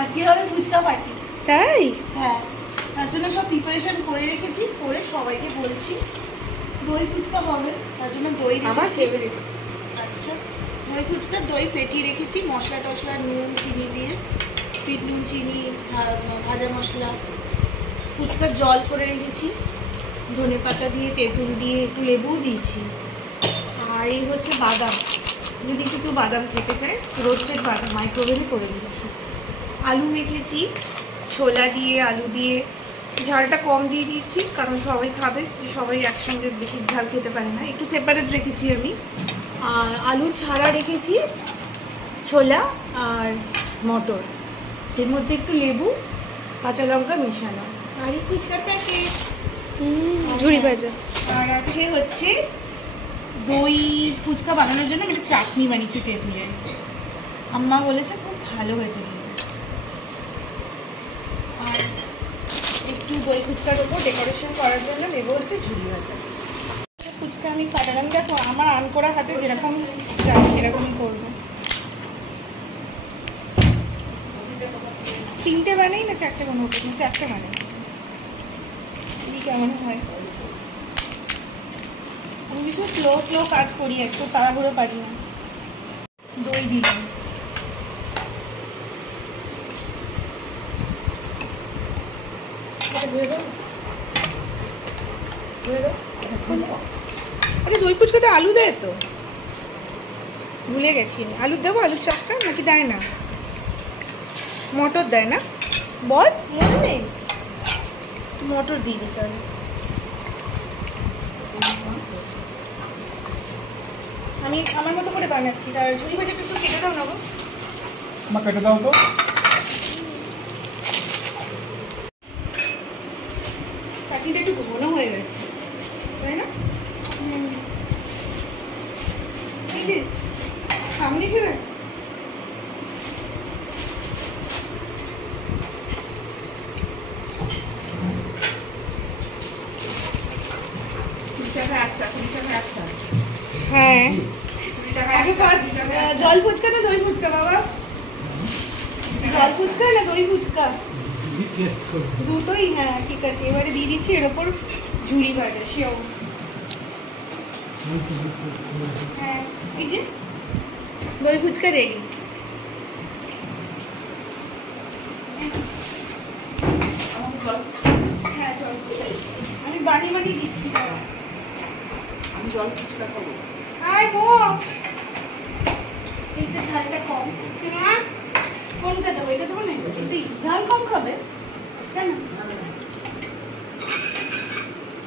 আজকে হবে ফুচকা পার্টি। তাই? হ্যাঁ, তার জন্য সব প্রিপারেশন করে রেখেছি, করে সবাইকে বলছি দই ফুচকা হবে, তার জন্য দই আমার ফেভারিট। আচ্ছা, দই ফুচকা দই ফেটিয়ে রেখেছি মশলা টশলা নুন চিনি দিয়ে, বিট নুন চিনি ভাজা মশলা, ফুচকার জল করে রেখেছি, ধনে পাতা দিয়ে তেঁতুল দিয়ে একটু লেবুও দিয়েছি। আর এই হচ্ছে বাদাম, যদি একটু কেউ বাদাম খেতে চায় রোস্টেড বাদাম মাইক্রোওয়েভে করে দিয়েছি। আলু মেখেছি ছোলা দিয়ে আলু দিয়ে, ঝালটা কম দিয়ে দিয়েছি কারণ সবাই খাবে, সবাই একসঙ্গে বেশি ঝাল খেতে পারে না, একটু সেপারেট রেখেছি আমি। আর আলু ছাড়া রেখেছি ছোলা আর মটর, এর মধ্যে একটু লেবু কাঁচা লঙ্কা মেশানো। আর এই ফুচকার প্যাকেট ঝুড়ি ভাজা। আর আছে হচ্ছে দই ফুচকা বানানোর জন্য আমি একটা চাটনি বানিয়েছি তেঁতুলের, আম্মা বলেছে খুব ভালো হয়েছে। আর একটু দই ফুচকার ওপর ডেকোরেশন করার জন্য নেবো হচ্ছে ঝুড়ি ভাজা। ফুচকা আমি কাটালাম, দেখো আমার আন করা হাতে যেরকম জানি সেরকমই করবো। তিনটে বানাই না চারটে বানাবো? চারটে বানাই, এই কেমন হয়। আমি ভীষণ স্লো কাজ করি, একটু তাড়াহুড়ো পারি না। দই দিলাম, আচ্ছা দই ফুচকাতে আলু দেয় তো? ভুলে গেছি, আলু দেবো? আলুর চপটা নাকি দেয় না? মটর দেয় না? বল, মটর দিয়ে দিতে হবে। আমি আমার মতো করে বানাচ্ছি। আর ঝুড়ি ভাজাটা একটু কেটে দাও না গো। মা কেটে দাও তো। চাটনিটা একটু ঘন হয়ে গেছে, তাই না? এই যে সামনে ছিল হ্যাঁ। আগে ফার্স্ট জল ফুচকা না দই ফুচকা বাবা? জল ফুচকা না দই ফুচকা? দুটোই। হ্যাঁ ঠিক আছে, এবারে দিয়ে দিচ্ছি এর ওপর ঝুড়ি ভাজা সেও। হ্যাঁ এই যে দই ফুচকা রেডি। হ্যাঁ জল ফুচকা দিচ্ছি আমি, বানিয়ে দিচ্ছি। আমি জল ফুচকা খাবো। আর গো এইটা ঝালটা কম। কোনটা দেবো? এটা দেবো না? এটাই ঝাল কম খাবে কেন?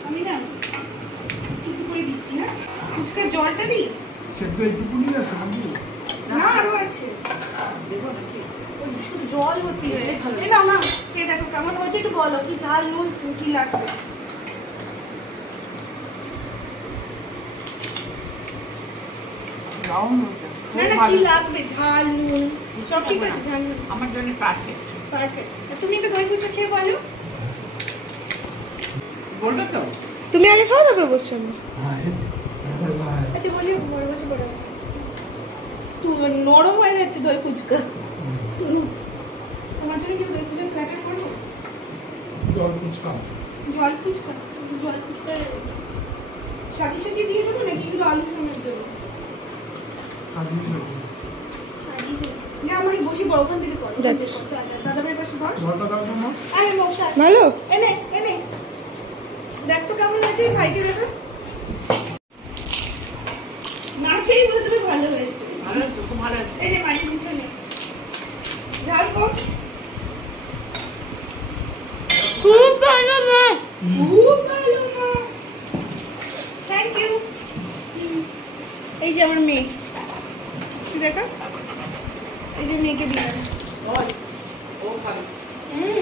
আমি না একটু করে দিচ্ছি। না ফুচকার জলটা দিই না, আরো আছে শুধু জল ভর্তি হয়ে না। না কে দেখো কেমন হয়েছে, একটু বলো কি ঝাল নুন কি লাগবে। না না কি লাগবে, ঝাল নুন সব ঠিক আছে? ঝাল নুন আমার জন্য পারফেক্ট। তুমি একটা দই ফুচকা খেয়ে বলো, বলবে তো? তুমি আগে খাও তারপর বসছো। আচ্ছা বলি বড় বসে পড়ো, তুমি নরম হয়ে যাচ্ছে দই ফুচকা। তোমার জন্য কি দই ফুচকা প্যাকেট করবো? জল ফুচকা সাথে দিয়ে দেবো নাকি শুধু আলু সমেত দেবো? আমি বসি বড় ওখান থেকে করো। দাদা ভাইয়ের পাশে ভালো এনে দেখ তো কেমন আছে, ভাইকে দেবে না খেয়ে বলে তুমি ভালো হয়েছে। ভালো এনে পানি মুখে নে, ঝাল কম। খুব ভালো মা, থ্যাংক ইউ। এই যে আমার মেয়ে, দেখো এই যে মেয়েকে দিলাম।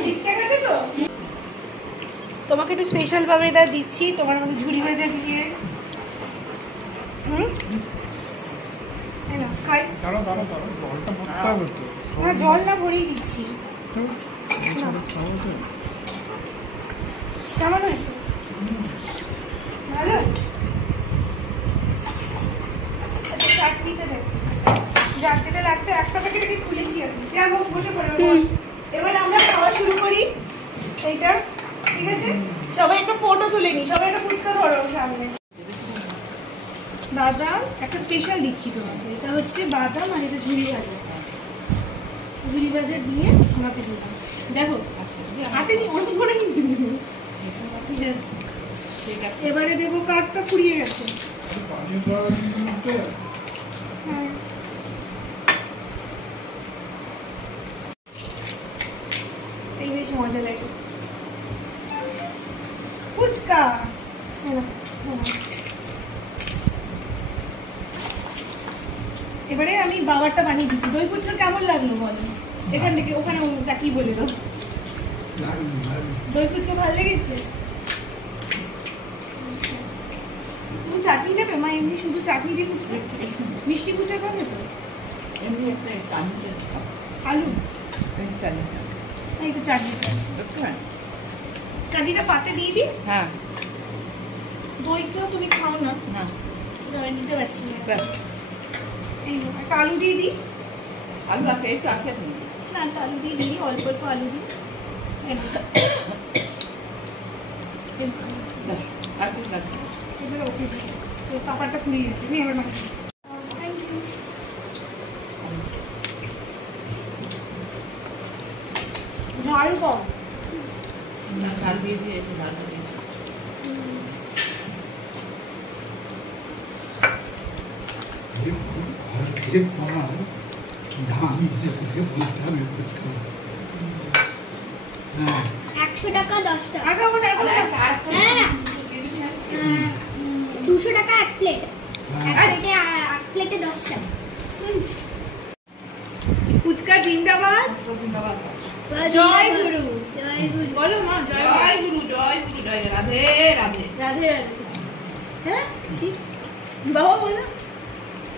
ঠিকঠাক আছে তো? তোমাকে একটু স্পেশাল ভাবে এটা দিচ্ছি, তোমার মধ্যে ঝুড়ি ভাজা দিয়ে। খাই না, জল না ভরেই দিচ্ছি। কেমন হয়েছে? ভালো। চাটনিটা দেখ, যার যেটা লাগবে একটা প্যাকেট খুলেছি আমি। বসে পড়ে সবাই একটা ফটো তুলে নি, সবাই একটা ফুচকা ধরো সামনে। বাদাম একটা স্পেশাল দিচ্ছি তোমাকে, এটা হচ্ছে বাদাম আর এটা ঝুড়ি ভাজা। ঝুড়ি ভাজা দিয়ে আমাকে দিলাম, দেখো হাতে নিয়ে অনেক করে কিন্তু। ঠিক আছে, এবারে দেবো কাঠটা ফুরিয়ে গেছে। হ্যাঁ, এই বেশ মজা লাগে ফুচকা। এবারে আমি বাবারটা বানিয়ে দিচ্ছি। দই ফুচকা কেমন লাগলো বলো, এখান থেকে ওখানে তাকিয়ে বলে দাও। দই ফুচকা ভালো লেগেছে? তুমি চাটনি নেবে মা? এমনি শুধু চাটনি দিয়ে ফুচকা, মিষ্টি ফুচকা খাবে তো? এমনি একটা আলু এই তো চাটনি, চাটনিটা পাতে দিয়ে দিই। হ্যাঁ দই তো তুমি খাও না, হ্যাঁ দই নিতে পারছি না। ব্যাস। এই নাও, একটা আলু দিয়ে দিই। আলু আছে, একটু আছে তুমি। না, একটা আলু দিয়ে দিই, অল্প অল্প আলু দিই। আর কিছু লাগবে না। এবার ওকে দিই, তো পাপারটা ফুরিয়ে গেছে, আমি এবার মাখি। ঝাল কম। না, চাল দিয়ে দিয়ে একটু ভালো দিয়ে দিই। হ্যাঁ 100 টাকা 10 টাকা। আর খাবো না, আর খাবো না। আর না, না। 200 টাকা এক প্লেট। এক প্লেটে 10 টাকা। ফুচকা জিন্দাবাদ, জয় জয় গুরু। জয় গুরু। বলো মা, জয় গুরু। জয় গুরু, জয় গুরু, জয় রাধে রাধে। রাধে রাধে। হ্যাঁ কি বাবা বলো?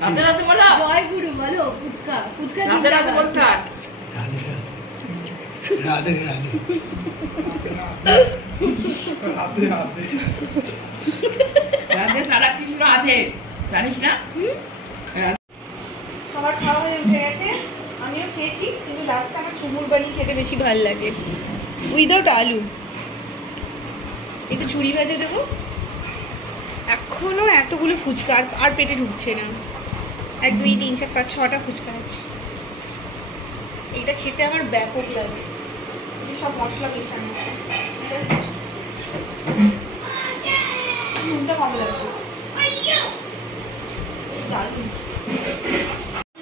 রাধে রাধে বলো। জয় গুরু বলো। ফুচকা, ফুচকা রাধে রাধে জিন্দাবাদ। বলতে হয়। রাধে রাধে রাধে রাধে রাধে ছাড়া কিছু রাধে জানিস না? সবার খাওয়া হয়ে উঠে গেছে, আমিও খেয়েছি, কিন্তু লাস্টে আমার চুমুর বাড়ি খেতে বেশি ভালো লাগে, উইদাউট আলু। একটু ঝুড়ি ভাজা দেবো। এখনো এতগুলো ফুচকা আর পেটে ঢুকছে না। 1 2 3 4 5 6টা ফুচকা আছে। এটা খেতে আমার ব্যাপক লাগে, এই সব মশলা মেশানো আছে। নুনটা কম লাগছে। দারুণ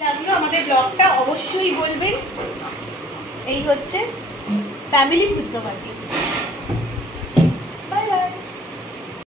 লাগলো আমাদের ব্লগটা, অবশ্যই বলবেন। এই হচ্ছে ফ্যামিলি ফুচকা পার্টি।